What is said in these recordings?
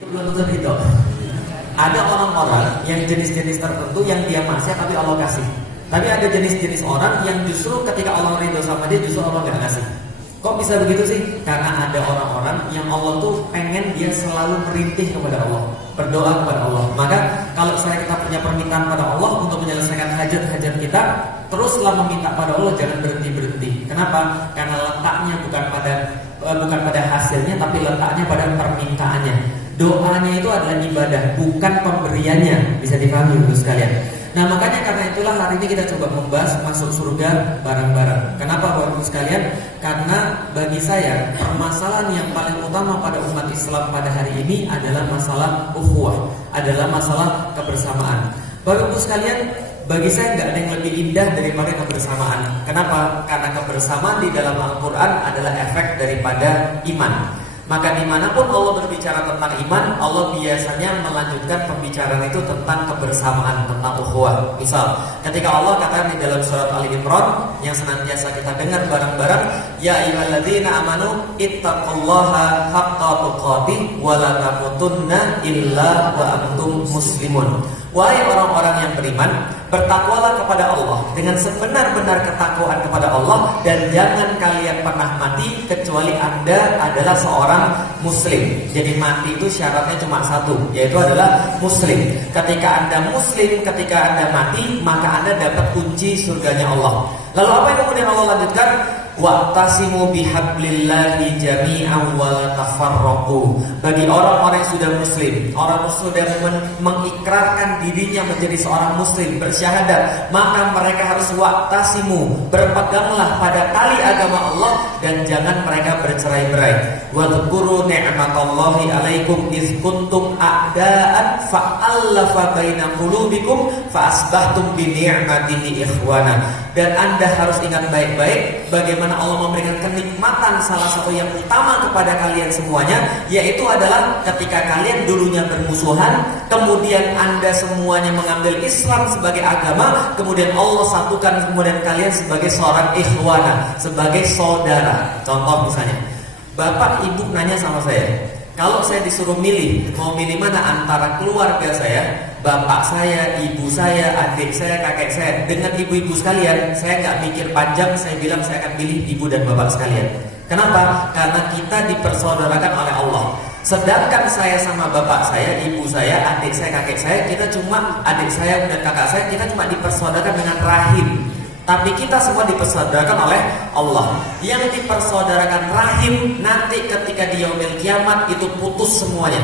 Belum tentu itu. Ada orang-orang yang jenis-jenis tertentu yang dia maksiat tapi Allah kasih. Tapi ada jenis-jenis orang yang justru ketika Allah ridho sama dia justru Allah nggak kasih. Kok bisa begitu sih? Karena ada orang-orang yang Allah tuh pengen dia selalu merintih kepada Allah, berdoa kepada Allah. Maka kalau kita punya permintaan pada Allah untuk menyelesaikan hajat-hajat kita, teruslah meminta pada Allah, jangan berhenti-berhenti. Kenapa? Karena letaknya bukan pada hasilnya, tapi letaknya pada permintaannya. Doanya itu adalah ibadah, bukan pemberiannya. Bisa dipahami dulu sekalian. Nah makanya karena itulah hari ini kita coba membahas masuk surga bareng-bareng. Kenapa Bapak-Ibu sekalian? Karena bagi saya permasalahan yang paling utama pada umat Islam pada hari ini adalah masalah ukhuwah, adalah masalah kebersamaan. Bapak-Ibu sekalian, bagi saya nggak ada yang lebih indah daripada kebersamaan. Kenapa? Karena kebersamaan di dalam Al-Quran adalah efek daripada iman. Maka dimanapun Allah berbicara tentang iman, Allah biasanya melanjutkan pembicaraan itu tentang kebersamaan, tentang ukhuwah. Misal, ketika Allah katakan di dalam surat Ali Imran yang senantiasa kita dengar bareng-bareng, ya ayyuhalladzina amanu ittaqullaha haqqa tuqatih wa la tamutunna illa wa antum muslimun. Wahai orang-orang yang beriman, bertakwalah kepada Allah dengan sebenar-benar ketakwaan kepada Allah, dan jangan kalian pernah mati kecuali Anda adalah seorang muslim. Jadi mati itu syaratnya cuma satu, yaitu adalah muslim. Ketika Anda muslim, ketika Anda mati, maka Anda dapat kunci surganya Allah. Lalu apa yang kemudian Allah lanjutkan? Wa'tasimu bihablillahi jami'an wa la tafarraqu. Bagi orang-orang yang sudah muslim, orang sudah mengikrarkan dirinya menjadi seorang muslim, bersyahadat, maka mereka harus wa'tasimu, berpeganglah pada tali agama Allah dan jangan mereka bercerai-berai. Wa dzkuru ni'matallahi 'alaikum iz kuntum a'daan fa'alafa baina qulubikum fa asbahtum bi ni'matihi ikhwana. Dan Anda harus ingat baik-baik bagaimana Allah memberikan kenikmatan salah satu yang utama kepada kalian semuanya, yaitu adalah ketika kalian dulunya bermusuhan, kemudian Anda semuanya mengambil Islam sebagai agama, kemudian Allah satukan kemudian kalian sebagai seorang ikhwana, sebagai saudara. Contoh misalnya, bapak ibu nanya sama saya, kalau saya disuruh milih, mau milih mana antara keluarga saya, bapak saya, ibu saya, adik saya, kakek saya, dengan ibu-ibu sekalian, saya nggak mikir panjang, saya bilang saya akan pilih ibu dan bapak sekalian. Kenapa? Karena kita dipersaudarakan oleh Allah. Sedangkan saya sama bapak saya, ibu saya, adik saya, kakek saya, kita cuma, adik saya dan kakak saya, kita cuma dipersaudarakan dengan rahim. Tapi kita semua dipersaudarakan oleh Allah. Yang dipersaudarakan rahim nanti ketika di yaumil kiamat itu putus semuanya,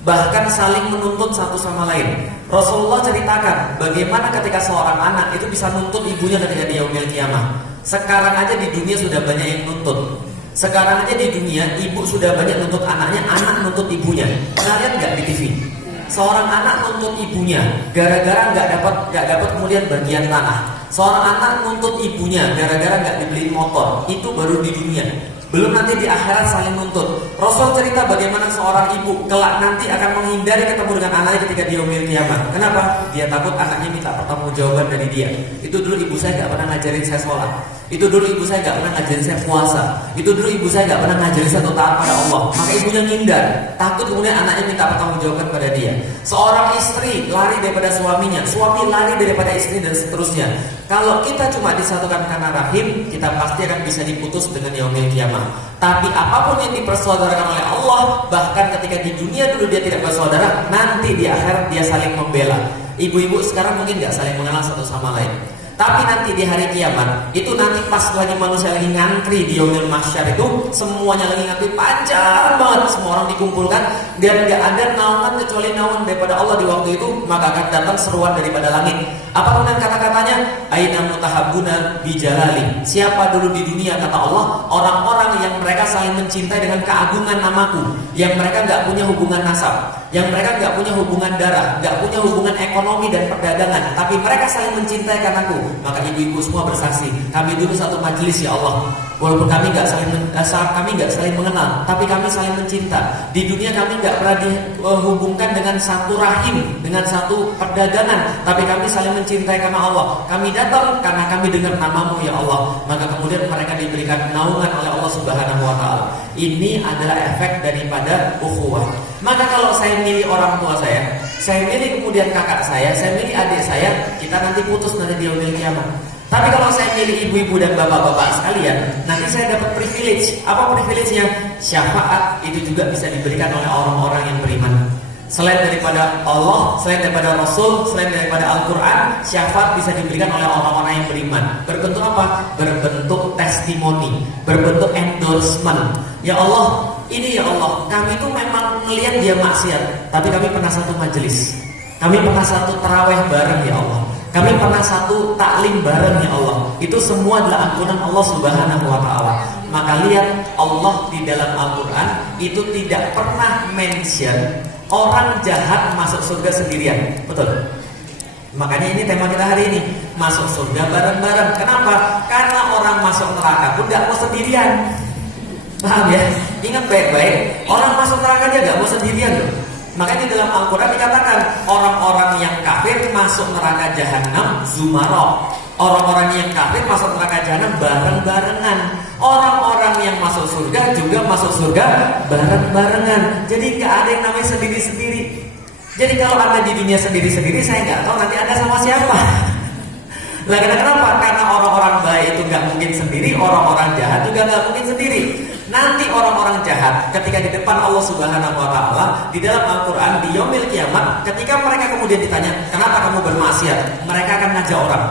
bahkan saling menuntut satu sama lain. Rasulullah ceritakan bagaimana ketika seorang anak itu bisa nuntut ibunya ketika di yaumil kiamat. Sekarang aja di dunia sudah banyak yang nuntut. Sekarang aja di dunia ibu sudah banyak nuntut anaknya, anak nuntut ibunya. Pernah lihat nggak di TV? Seorang anak nuntut ibunya gara-gara nggak dapat kemudian bagian tanah. Seorang anak nuntut ibunya gara-gara nggak dibeliin motor. Itu baru di dunia. Belum nanti di akhirat saling nuntut. Rasul cerita bagaimana seorang ibu kelak nanti akan menghindari ketemu dengan anaknya ketika di yaumil kiamat. Kenapa? Dia takut anaknya minta pertanggungjawaban dari dia. Itu dulu ibu saya nggak pernah ngajarin saya sholat. Itu dulu ibu saya nggak pernah ngajarin saya puasa. Itu dulu ibu saya nggak pernah ngajarin saya taat pada Allah. Maka ibunya ngindar, takut kemudian anaknya minta pertanggungjawaban pada dia. Seorang istri lari daripada suaminya, suami lari daripada istri, dan seterusnya. Kalau kita cuma disatukan karena rahim, kita pasti akan bisa diputus dengan yaumil kiamat. Tapi apapun yang dipersaudarakan oleh Allah, bahkan ketika di dunia dulu dia tidak bersaudara, nanti di akhirat dia saling membela. Ibu-ibu sekarang mungkin nggak saling mengenal satu sama lain. Tapi nanti di hari kiamat, itu nanti pas lagi manusia lagi ngantri di yaumil mahsyar itu, semuanya lagi ngantri panjang banget, semua orang dikumpulkan, dan gak ada naungan kecuali naungan daripada Allah di waktu itu, maka akan datang seruan daripada langit. Apa kemudian kata-katanya? Aina mutahabbuna bijalali. Siapa dulu di dunia, kata Allah, orang-orang yang mereka saling mencintai dengan keagungan namaku, yang mereka gak punya hubungan nasab, yang mereka gak punya hubungan darah, gak punya hubungan ekonomi dan perdagangan, tapi mereka saling mencintai karena aku. Maka ibu-ibu semua bersaksi, kami dulu satu majelis ya Allah. Walaupun kami nggak saling mengenal, tapi kami saling mencinta. Di dunia kami nggak pernah dihubungkan dengan satu rahim, dengan satu perdagangan, tapi kami saling mencintai karena Allah. Kami datang karena kami dengar namamu ya Allah. Maka kemudian mereka diberikan naungan oleh Allah Subhanahu Wa Taala. Ini adalah efek daripada ukhuwah. Maka kalau saya milih orang tua saya milih kemudian kakak saya milih adik saya, kita nanti putus nanti di yaumil kiamat. Tapi kalau saya milih ibu-ibu dan bapak-bapak sekalian, nanti saya dapat privilege. Apa privilege-nya? Syafaat itu juga bisa diberikan oleh orang-orang yang beriman. Selain daripada Allah, selain daripada Rasul, selain daripada Al-Quran, syafaat bisa diberikan oleh orang-orang yang beriman. Berbentuk apa? Berbentuk testimoni, berbentuk endorsement. Ya Allah, ini ya Allah, kami itu memang melihat dia maksiat, tapi kami pernah satu majelis, kami pernah satu tarawih bareng ya Allah, kami pernah satu taklim bareng ya Allah. Itu semua adalah ampunan Allah Subhanahu wa Ta'ala. Maka lihat, Allah di dalam Al-Quran itu tidak pernah mention orang jahat masuk surga sendirian. Betul? Makanya ini tema kita hari ini, masuk surga bareng-bareng. Kenapa? Karena orang masuk neraka pun gak mau sendirian. Paham ya? Ingat baik-baik, orang masuk neraka dia gak mau sendirian loh. Makanya di dalam Al-Quran dikatakan orang-orang yang kafir masuk neraka jahanam zumara. Orang-orang yang kafir masuk neraka jahanam bareng-barengan. Orang-orang yang masuk surga juga masuk surga bareng-barengan. Jadi gak ada yang namanya sendiri-sendiri. Jadi kalau Anda di dunia sendiri-sendiri, saya nggak tahu nanti Anda sama siapa. Lah kenapa? Karena orang-orang baik itu nggak mungkin sendiri, orang-orang jahat juga nggak mungkin sendiri. Nanti orang-orang jahat ketika di depan Allah Subhanahu wa Ta'ala di dalam Al-Quran di yaumil kiamat, ketika mereka kemudian ditanya, kenapa kamu bermaksiat? Mereka akan ngajak orang.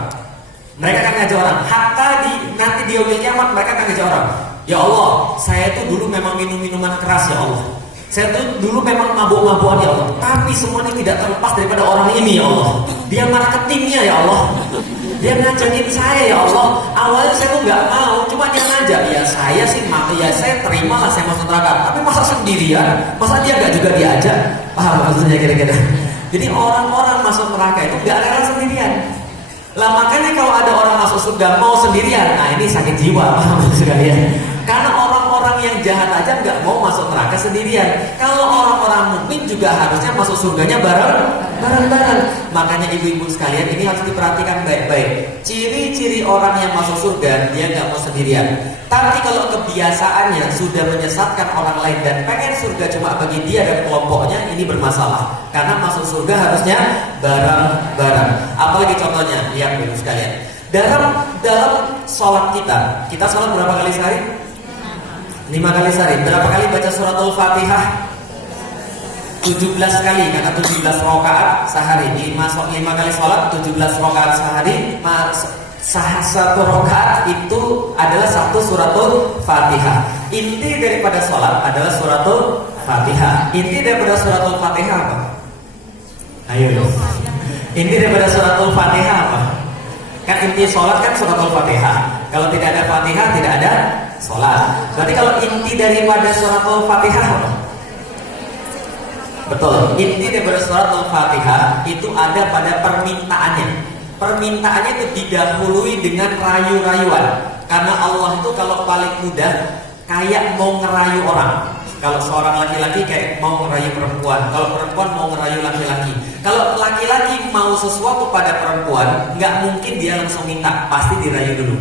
Mereka akan ngajak orang. Hatta nanti di yaumil kiamat mereka akan ngajak orang. Ya Allah, saya itu dulu memang minum minuman keras ya Allah. Saya tuh dulu memang mabuk-mabukan ya Allah. Tapi semuanya tidak terlepas daripada orang ini ya Allah. Dia marketingnya ya Allah. Dia ngajakin saya ya Allah. Awalnya saya tuh nggak mau, cuma dia ngajak. Ya saya sih ya saya terimalah saya masuk neraka. Tapi masa sendirian? Masa dia nggak juga diajak? Paham maksudnya kira-kira? Jadi orang-orang masuk neraka itu nggak rela sendirian. Lah makanya kalau ada orang masuk surga mau sendirian, nah ini sakit jiwa, paham sekalian? Karena orang-orang yang jahat aja nggak mau masuk neraka sendirian. Kalau orang-orang mukmin juga harusnya masuk surganya bareng-bareng. Makanya ibu-ibu sekalian ini harus diperhatikan baik-baik. Ciri-ciri orang yang masuk surga dia nggak mau sendirian. Tapi kalau kebiasaannya sudah menyesatkan orang lain dan pengen surga cuma bagi dia dan kelompoknya, ini bermasalah. Karena masuk surga harusnya bareng-bareng. Apalagi contohnya, lihat ibu sekalian. Dalam sholat kita sholat berapa kali sehari? 5 kali sehari. Berapa kali baca suratul Fatihah? 17 kali, karena 17 rakaat sehari. 5 kali sholat, 17 rakaat sehari. Satu rakaat itu adalah satu suratul Fatihah. Inti daripada sholat adalah suratul Fatihah. Inti daripada suratul Fatihah apa? Ayo. Inti daripada suratul Fatihah apa? Kan inti sholat kan suratul Fatihah. Kalau tidak ada Fatihah tidak ada sholat. Berarti kalau inti daripada suratul Fatihah apa? Betul. Inti daripada suratul Fatihah itu ada pada permintaannya. Permintaannya itu didahului dengan rayu-rayuan. Karena Allah itu kalau paling mudah kayak mau ngerayu orang. Kalau seorang laki-laki kayak mau ngerayu perempuan. Kalau perempuan mau ngerayu laki-laki. Kalau laki-laki mau sesuatu pada perempuan, nggak mungkin dia langsung minta, pasti dirayu dulu.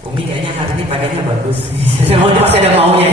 Umi kayaknya hari ini pakainya bagus. Semuanya pasti ada maunya.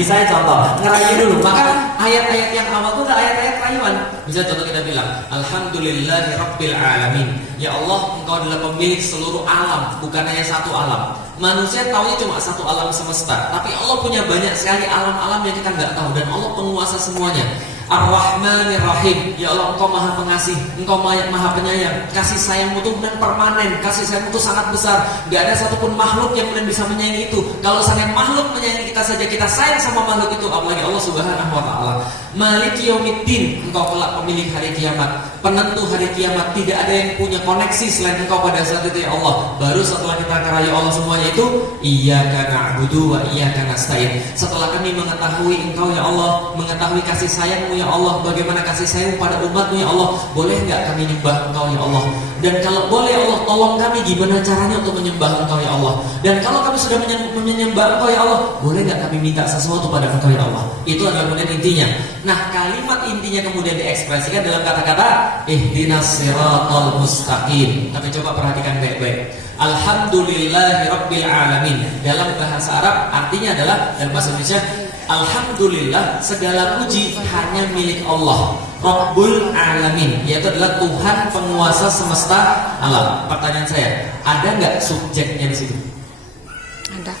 Misalnya contoh, ngerayu dulu. Maka ayat-ayat yang awal itu adalah ayat-ayat rayuan. Misalnya contoh kita bilang, Alhamdulillahi Rabbil Alamin. Ya Allah, Engkau adalah pemilik seluruh alam, bukan hanya satu alam. Manusia taunya cuma satu alam semesta, tapi Allah punya banyak sekali alam-alam yang kita nggak tahu, dan Allah penguasa semuanya. Ar-Rahmanir Rahim. Ya Allah, Engkau maha pengasih, Engkau maha penyayang. Kasih sayangmu itu benar permanen. Kasih sayangmu itu sangat besar. Gak ada satupun makhluk yang benar bisa menyayangi itu. Kalau sampai makhluk menyayangi kita saja, kita sayang sama makhluk itu, apalagi Allah Subhanahu wa Ta'ala. Maliki Yaumiddin. Engkau kelak pemilik hari kiamat, penentu hari kiamat. Tidak ada yang punya koneksi selain Engkau pada saat itu ya Allah. Baru setelah kita ngerayu Allah semuanya itu, Iyyaka na'budu wa iyyaka nasta'in. Setelah kami mengetahui Engkau ya Allah, mengetahui kasih sayangmu ya Allah, bagaimana kasih sayangmu pada umatmu ya Allah, boleh nggak kami nyembah Engkau ya Allah? Dan kalau boleh ya Allah, tolong kami gimana caranya untuk menyembah Engkau ya Allah. Dan kalau kami sudah menyembah Engkau ya Allah, boleh nggak kami minta sesuatu pada Engkau ya Allah? Itu adalah kemudian intinya. Nah, kalimat intinya kemudian diekspresikan dalam kata-kata ihdinas siratal mustaqim. Tapi coba perhatikan baik-baik. Alhamdulillahi Rabbil Alamin. Dalam bahasa Arab artinya adalah, dalam bahasa Indonesia, Alhamdulillah, segala puji hanya milik Allah, Rabbul Alamin, yaitu adalah Tuhan penguasa semesta alam. Pertanyaan saya, ada nggak subjeknya di situ?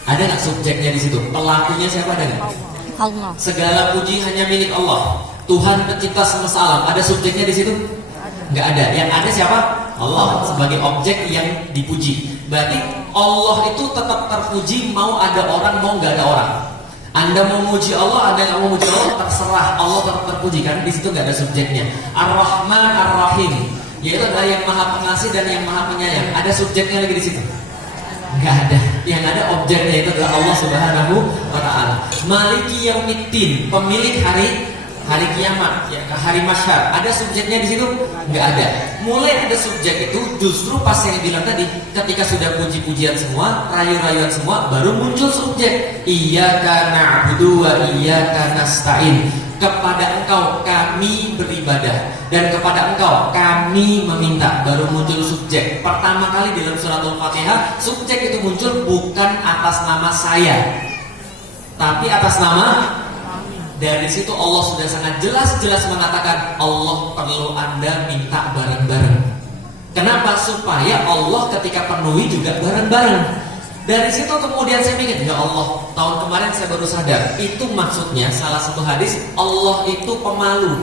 Ada nggak subjeknya di situ? Pelakunya siapa, ada nggak? Allah. Segala puji hanya milik Allah, Tuhan pencipta semesta alam. Ada subjeknya di situ? Nggak ada. Yang ada siapa? Allah sebagai objek yang dipuji. Berarti Allah itu tetap terpuji mau ada orang mau nggak ada orang. Anda mau memuji Allah, Anda nggak mau memuji Allah, terserah. Allah tetap terpuji karena di situ nggak ada subjeknya. Ar-Rahman Ar-Rahim, yaitu adalah yang maha pengasih dan yang maha penyayang. Ada subjeknya lagi di situ? Nggak ada. Yang ada objeknya itu adalah Allah Subhanahu wa Ta'ala. Maliki Yaumiddin, pemilik hari kiamat, ya, hari mahsyar. Ada subjeknya di situ? Nggak ada. Mulai ada subjek itu justru pas yang bilang tadi, ketika sudah puji-pujian semua, rayu-rayuan semua, baru muncul subjek. Iyyaka na'budu wa iyyaka nasta'in. Kepada Engkau kami beribadah dan kepada Engkau kami meminta. Baru muncul subjek. Pertama kali dalam surat Al-Fatihah, subjek itu muncul bukan atas nama saya, tapi atas nama. Dari situ Allah sudah sangat jelas-jelas mengatakan Allah perlu Anda minta bareng-bareng. Kenapa? Supaya Allah ketika penuhi juga bareng-bareng. Dari situ kemudian saya mikir, ya Allah, tahun kemarin saya baru sadar, itu maksudnya salah satu hadis, Allah itu pemalu.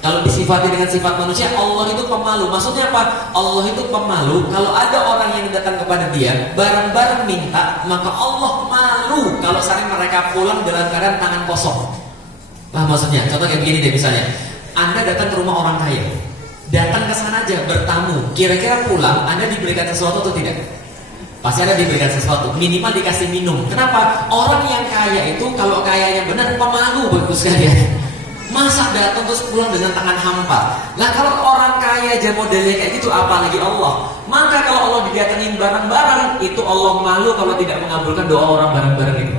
Kalau disifati dengan sifat manusia, Allah itu pemalu. Maksudnya apa? Allah itu pemalu. Kalau ada orang yang datang kepada dia bareng-bareng minta, maka Allah malu kalau sering mereka pulang dalam keadaan tangan kosong. Nah, maksudnya, contoh kayak begini deh misalnya, Anda datang ke rumah orang kaya, datang ke sana aja bertamu, kira-kira pulang Anda diberikan sesuatu atau tidak? Pasti Anda diberikan sesuatu, minimal dikasih minum. Kenapa? Orang yang kaya itu kalau kayanya benar pemalu, bagus sekalian. Masa datang terus pulang dengan tangan hampa? Nah, kalau orang kaya aja modelnya kayak gitu, apalagi Allah. Maka kalau Allah didatengin bareng-bareng, itu Allah malu kalau tidak mengabulkan doa orang bareng-bareng itu.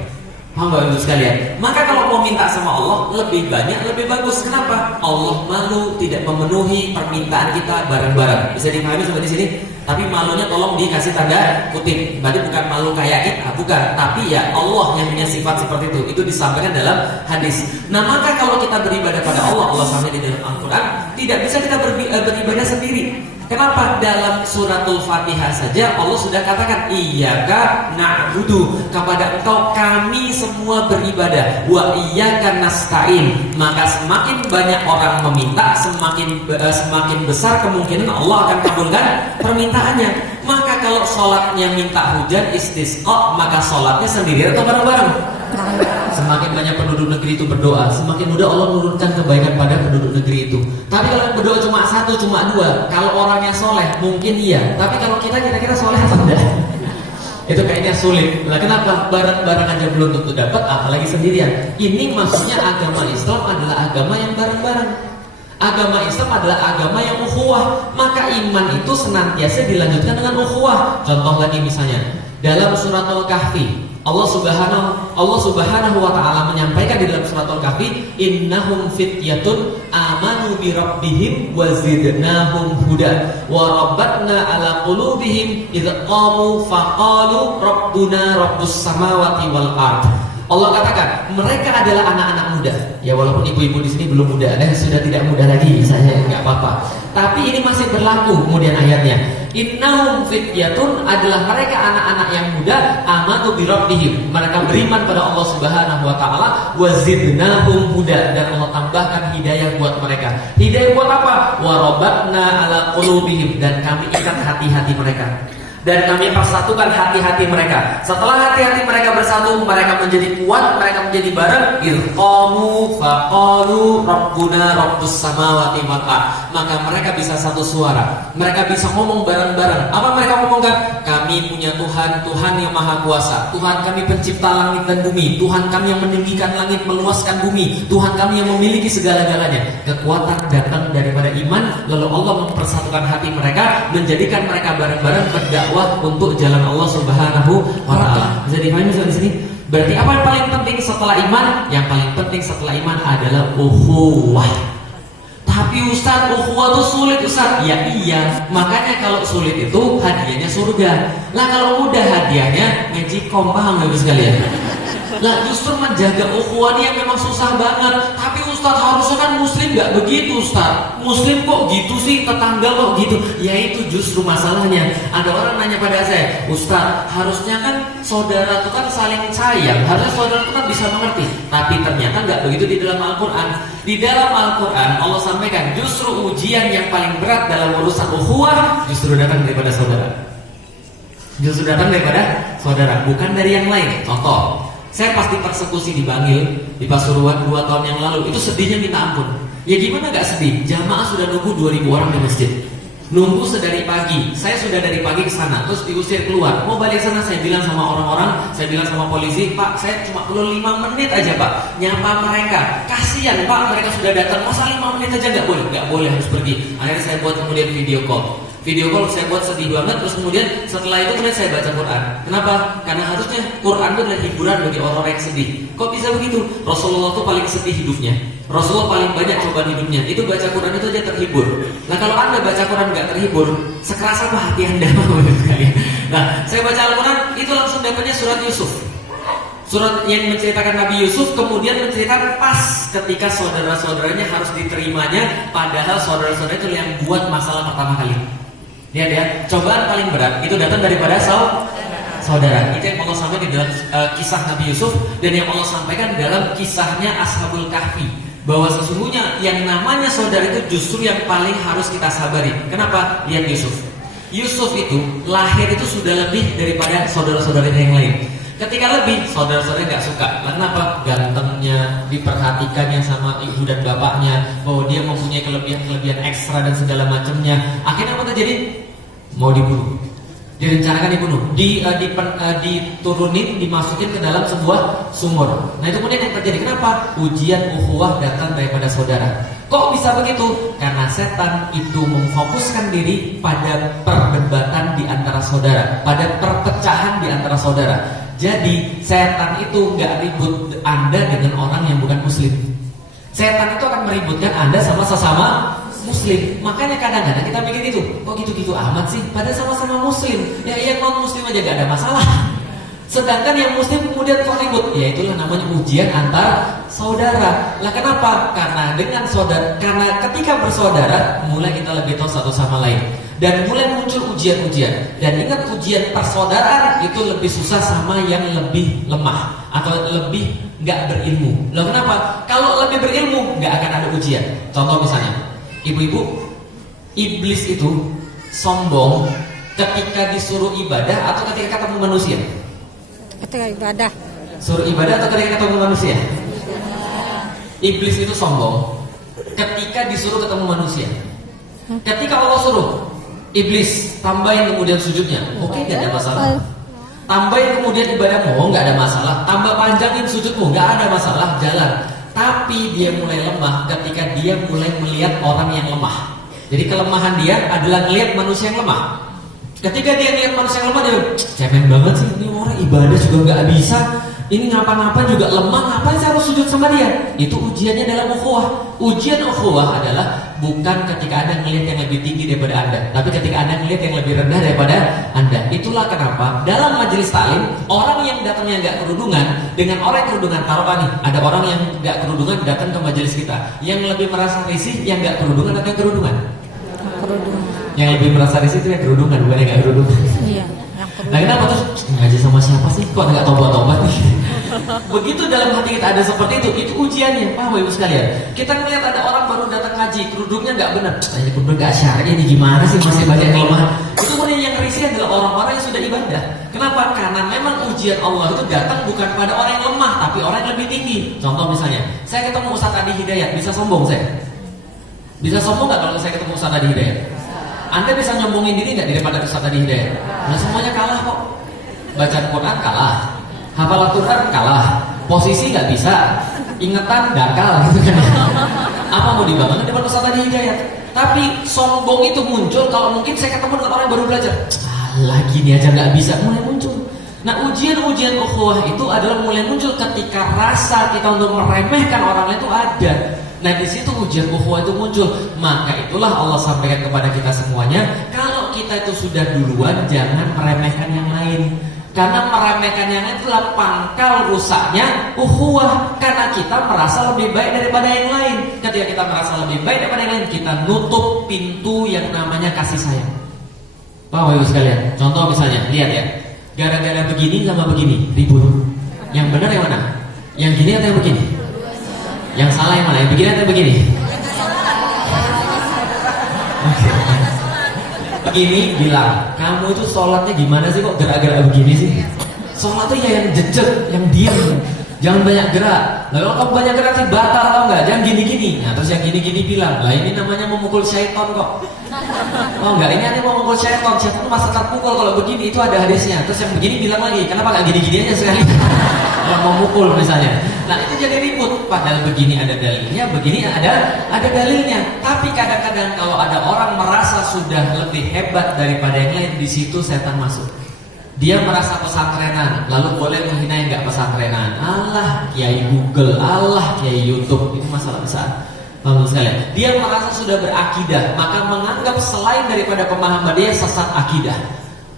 Paham Bapak Ibu sekalian? Maka kalau mau minta sama Allah, lebih banyak, lebih bagus. Kenapa? Allah malu tidak memenuhi permintaan kita bareng-bareng. Bisa dipahami sampai di sini? Tapi malunya tolong dikasih tanda kutip. Berarti bukan malu kayak kita, bukan. Tapi ya Allah yang punya sifat seperti itu. Itu disampaikan dalam hadis. Nah, maka kalau kita beribadah pada Allah, Allah sampaikan di dalam Al-Quran, tidak bisa kita beribadah sendiri. Kenapa? Dalam suratul Fatihah saja Allah sudah katakan Iyyaka na'budu, kepada Engkau kami semua beribadah, wa iyyaka nasta'in. Maka semakin banyak orang meminta, semakin besar kemungkinan Allah akan kabulkan permintaannya. Maka kalau sholatnya minta hujan istisqa, maka sholatnya sendiri atau bareng-bareng? Semakin banyak penduduk negeri itu berdoa, semakin mudah Allah menurunkan kebaikan pada penduduk negeri itu. Tapi kalau berdoa cuma satu, cuma dua, kalau orangnya soleh mungkin iya. Tapi kalau kita kira-kira soleh atau enggak? Itu kayaknya sulit. Nah, kenapa? Bareng-bareng aja belum tentu dapat, apalagi sendirian. Ini maksudnya agama Islam adalah agama yang bareng-bareng. Agama Islam adalah agama yang ukhuwah. Maka iman itu senantiasa dilanjutkan dengan ukhuwah. Contoh lagi misalnya dalam surat Al-Kahfi, Allah Subhanahu wa Ta'ala menyampaikan di dalam surat Al-Kahfi, innahum fityatun amanu bi rabbihim wa zidnahum huda wa rabbatna ala qulubihim idh qamu faqalu rabbuna rabbus samawati wal ard. Allah katakan mereka adalah anak-anak muda. Ya walaupun ibu-ibu di sini belum muda, sudah tidak muda lagi, saya nggak apa-apa. Tapi ini masih berlaku. Kemudian ayatnya, innahum fityatun adalah mereka anak-anak yang muda, amanu bi rabbihim. Mereka beriman pada Allah Subhanahu wa Ta'ala, wa zidnahum huda, dan Allah tambahkan hidayah buat mereka. Hidayah buat apa? Wa rabatna ala qulubihim, dan kami ikat hati-hati mereka. Dan kami persatukan hati-hati mereka. Setelah hati-hati mereka bersatu, mereka menjadi kuat, mereka menjadi bareng. Qamu faqalu rabbuna rabbus samawati wal ard. Maka mereka bisa satu suara. Mereka bisa ngomong bareng-bareng. Apa mereka ngomongkan? Kami punya Tuhan, Tuhan yang maha kuasa. Tuhan kami pencipta langit dan bumi. Tuhan kami yang meninggikan langit, meluaskan bumi. Tuhan kami yang memiliki segala-galanya. Kekuatan datang daripada iman. Lalu Allah mempersatukan hati mereka, menjadikan mereka bareng-bareng berdakwah untuk jalan Allah Subhanahu wa Ta'ala. Bisa dipahami di sini? Berarti apa yang paling penting setelah iman? Yang paling penting setelah iman adalah ukhuwah. Tapi Ustaz, ukhuwah itu sulit Ustaz. Ya iya, makanya kalau sulit itu hadiahnya surga. Lah kalau mudah hadiahnya ngejikom, paham gak sekalian? Lah justru menjaga ukhuwah ini yang memang susah banget. Tapi Ustaz harusnya kan muslim nggak begitu Ustaz. Muslim kok gitu sih, tetangga kok gitu. Ya itu justru masalahnya. Ada orang nanya pada saya, Ustaz harusnya kan saudara itu kan saling sayang, harusnya saudara itu kan bisa mengerti. Tapi ternyata nggak begitu di dalam Al-Quran. Di dalam Al-Quran Allah sampaikan justru ujian yang paling berat dalam urusan ukhuwah justru datang daripada saudara. Justru datang daripada saudara, bukan dari yang lain. Contoh, saya pasti persekusi di Bangil, di Pasuruan 2 tahun yang lalu. Itu sedihnya minta ampun. Ya gimana gak sedih? Jamaah sudah nunggu 2000 orang di masjid. Nunggu sedari pagi. Saya sudah dari pagi ke sana, terus diusir keluar. Mau balik sana, saya bilang sama orang-orang, saya bilang sama polisi, Pak, saya cuma perlu 5 menit aja Pak, nyapa mereka. Kasihan Pak, mereka sudah datang. Masa 5 menit aja nggak boleh? Nggak boleh, harus pergi. Akhirnya saya buat kemudian video call. Video call saya buat sedih banget. Terus kemudian setelah itu kemudian saya baca Quran. Kenapa? Karena harusnya Quran itu adalah hiburan bagi orang-orang yang sedih. Kok bisa begitu? Rasulullah itu paling sedih hidupnya. Rasulullah paling banyak cobaan hidupnya. Itu baca Quran itu aja terhibur. Nah kalau anda baca Quran nggak terhibur, sekeras apa hati anda? Nah saya baca Al-Quran itu langsung dapatnya surat Yusuf. Surat yang menceritakan Nabi Yusuf, kemudian menceritakan pas ketika saudara-saudaranya harus diterimanya, padahal saudara-saudara itu yang buat masalah pertama kali. Lihat ya, cobaan paling berat itu datang daripada saudara. Itu yang Allah sampaikan di dalam kisah Nabi Yusuf, dan yang Allah sampaikan dalam kisahnya Ashabul Kahfi, bahwa sesungguhnya yang namanya saudara itu justru yang paling harus kita sabari. Kenapa? Lihat Yusuf. Yusuf itu lahir itu sudah lebih daripada saudara-saudaranya yang lain. Ketika lebih, saudara-saudara nggak suka. Kenapa? Gantengnya, diperhatikannya sama ibu dan bapaknya, bahwa dia mempunyai kelebihan-kelebihan ekstra dan segala macamnya. Akhirnya apa terjadi? Mau dibunuh. Direncanakan dibunuh. Diturunin, dimasukin ke dalam sebuah sumur. Nah itu kemudian yang terjadi. Kenapa? Ujian ukhuwah datang daripada saudara. Kok bisa begitu? Karena setan itu memfokuskan diri pada perdebatan di antara saudara, pada perpecahan di antara saudara. Jadi setan itu nggak ribut Anda dengan orang yang bukan muslim. Setan itu akan meributkan Anda sama sesama muslim. Makanya kadang-kadang kita mikir itu, kok gitu-gitu amat sih? Padahal sama-sama muslim. Ya yang non muslim aja gak ada masalah. Sedangkan yang muslim kemudian kok ribut. Ya itulah namanya ujian antar saudara. Lah kenapa? Karena dengan saudara, karena ketika bersaudara mulai kita lebih tahu satu sama lain. Dan mulai muncul ujian-ujian. Dan ingat, ujian persaudaraan itu lebih susah sama yang lebih lemah atau lebih gak berilmu. Loh kenapa? Kalau lebih berilmu gak akan ada ujian. Contoh misalnya, ibu-ibu, iblis itu sombong ketika disuruh ibadah atau ketika ketemu manusia? Ketika ibadah. Suruh ibadah atau ketika ketemu manusia? Iblis itu sombong ketika disuruh ketemu manusia. Ketika Allah suruh, iblis tambahin kemudian sujudnya, oke, gak ada masalah. Tambahin kemudian ibadahmu, gak ada masalah. Tambah panjangin sujudmu, gak ada masalah, jalan. Tapi dia mulai lemah ketika dia mulai melihat orang yang lemah. Jadi kelemahan dia adalah melihat manusia yang lemah. Ketika dia melihat manusia yang lemah, dia cemen banget sih, ini orang ibadah juga gak bisa, ini ngapa-ngapa juga lemah, ngapain saya harus sujud sama dia? Itu ujiannya dalam ukhuwah. Ujian ukhuwah adalah bukan ketika Anda melihat yang lebih tinggi daripada Anda, tapi ketika Anda melihat yang lebih rendah daripada Anda. Itulah kenapa dalam majelis taklim, orang yang datangnya nggak kerudungan dengan orang yang kerudungan, taruhlah nih, ada orang yang nggak kerudungan datang ke majelis kita, yang lebih merasa risih yang nggak kerudungan atau yang kerudungan? Kerudungan. Yang lebih merasa risih itu yang kerudungan, bukan yang nggak kerudungan. Iya. Nah kenapa tuh ngaji sama siapa sih? Kok nggak tobat-tobat nih? Begitu dalam hati kita ada seperti itu ujiannya. Pak, ibu sekalian, kita melihat ada orang baru datang ngaji, kerudungnya nggak benar. Ini kerudung nggak syar'i, ini gimana sih, masih banyak kelemahan. Itu kemudian yang risih adalah orang-orang yang sudah ibadah. Kenapa? Karena memang ujian Allah itu datang bukan pada orang yang lemah, tapi orang yang lebih tinggi. Contoh misalnya, saya ketemu Ustaz Adi Hidayat, bisa sombong saya? Bisa sombong nggak kalau saya ketemu Ustaz Adi Hidayat? Anda bisa nyombongin diri nggak daripada Ustaz Adi Hidayat? Nah semuanya kalah kok. Baca Quran kalah, hafal Quran kalah, posisi nggak bisa, ingetan dangkal gitu kan. Apa mau dibanggakan depan Ustaz Adi Hidayat? Tapi sombong itu muncul kalau mungkin saya ketemu dengan orang yang baru belajar. Lagi ini aja nggak bisa, mulai muncul. Nah ujian-ujian ukhuwah itu adalah mulai muncul ketika rasa kita untuk meremehkan orang lain itu ada. Nah di situ ujian ukhuwah itu muncul. Maka itulah Allah sampaikan kepada kita semuanya, kalau kita itu sudah duluan, jangan meremehkan yang lain. Karena meremehkan yang lain itulah pangkal rusaknya ukhuwah. Karena kita merasa lebih baik daripada yang lain. Ketika kita merasa lebih baik daripada yang lain, kita nutup pintu yang namanya kasih sayang. Bapak Ibu sekalian, contoh misalnya, lihat ya, gara-gara begini sama begini ribut. Yang benar yang mana? Yang gini atau yang begini? Yang salah yang mana? Yang begini atau yang begini? Begini bilang, kamu itu sholatnya gimana sih kok gerak-gerak begini sih? Sholat tuh ya yang jejak, yang diam, jangan banyak gerak. Lalu kalau kamu banyak gerak sih batal tau nggak? Jangan gini-gini. Nah, terus yang gini-gini bilang, lah ini namanya memukul syaitan kok. Oh enggak, ini ada memukul syaitan. Syaitan masa terpukul kalau begini, itu ada hadisnya. Terus yang begini bilang lagi, kenapa nggak gini-gini aja sekali? Kalau mau mukul misalnya. Nah itu jadi ribut. Padahal begini ada dalilnya, begini ada dalilnya. Tapi kadang-kadang kalau ada orang merasa sudah lebih hebat daripada yang lain, di situ setan masuk. Dia merasa pesantrenan, lalu boleh menghina yang nggak pesantrenan. Allah kiai Google, Allah kiai YouTube, itu masalah besar. Lalu sekalian, dia merasa sudah berakidah, maka menganggap selain daripada pemahaman dia sesat akidah.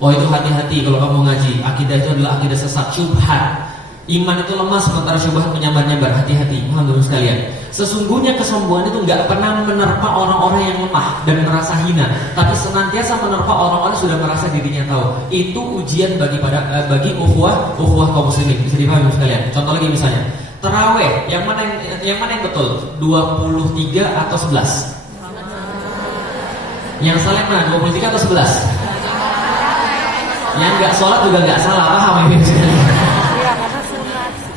Oh itu hati-hati kalau kamu ngaji, akidah itu adalah akidah sesat, syubhat. Iman itu lemah sementara syubhat menyambar-nyambar. Hati-hati, alhamdulillah sekalian. Sesungguhnya kesombongan itu nggak pernah menerpa orang-orang yang lemah dan merasa hina, tapi senantiasa menerpa orang-orang sudah merasa dirinya tahu. Itu ujian bagi ukhuwah kaum muslimin. Bisa dipahami sekalian. Contoh lagi misalnya, taraweh, yang mana yang betul? 23 atau 11? Yang salah yang mana? 23 atau 11? Yang nggak sholat juga nggak salah, paham ya?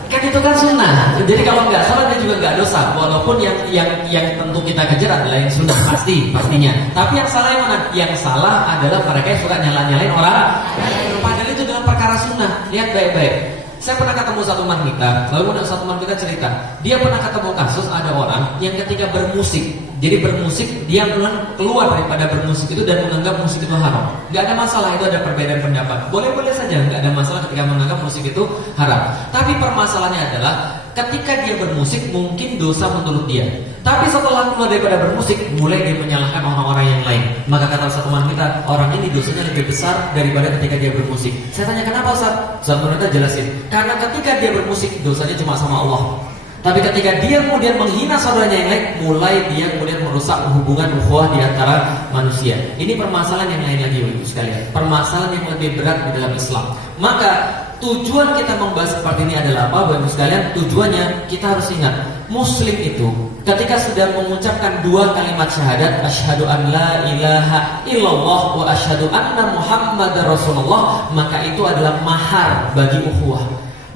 Kan itu kan sunnah. Jadi kalau nggak salah dia juga nggak dosa. Walaupun yang tentu kita kejar adalah yang sunnah pastinya. Tapi yang salah yang mana? Yang salah adalah mereka yang suka nyalain orang. Padahal itu dalam perkara sunnah. Lihat baik-baik. Saya pernah ketemu satu teman kita. Lalu satu teman kita cerita, dia pernah ketemu kasus ada orang yang ketika bermusik. Jadi bermusik dia keluar daripada bermusik itu dan menganggap musik itu haram. Gak ada masalah, itu ada perbedaan pendapat. Boleh-boleh saja, gak ada masalah ketika menganggap musik itu haram. Tapi permasalahannya adalah ketika dia bermusik mungkin dosa menurut dia. Tapi setelah keluar daripada bermusik, mulai dia menyalahkan orang-orang yang lain. Maka kata satu teman kita, orang ini dosanya lebih besar daripada ketika dia bermusik. Saya tanya kenapa Ustaz? Ustaz kita jelasin. Karena ketika dia bermusik dosanya cuma sama Allah. Tapi ketika dia kemudian menghina saudaranya yang lain, mulai dia kemudian merusak hubungan ukhuwah di antara manusia. Ini permasalahan yang lain lagi Ibu sekalian. Permasalahan yang lebih berat di dalam Islam. Maka tujuan kita membahas seperti ini adalah apa Bapak Ibu sekalian? Tujuannya kita harus ingat, Muslim itu ketika sudah mengucapkan dua kalimat syahadat, asyhadu an la ilaha illallah wa asyhadu anna muhammadar rasulullah, maka itu adalah mahar bagi ukhuwah.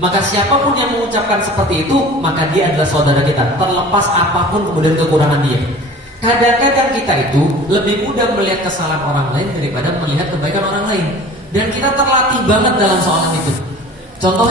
Maka siapapun yang mengucapkan seperti itu, maka dia adalah saudara kita, terlepas apapun kemudian kekurangan dia. Kadang-kadang kita itu lebih mudah melihat kesalahan orang lain daripada melihat kebaikan orang lain. Dan kita terlatih banget dalam soalan itu. Contohnya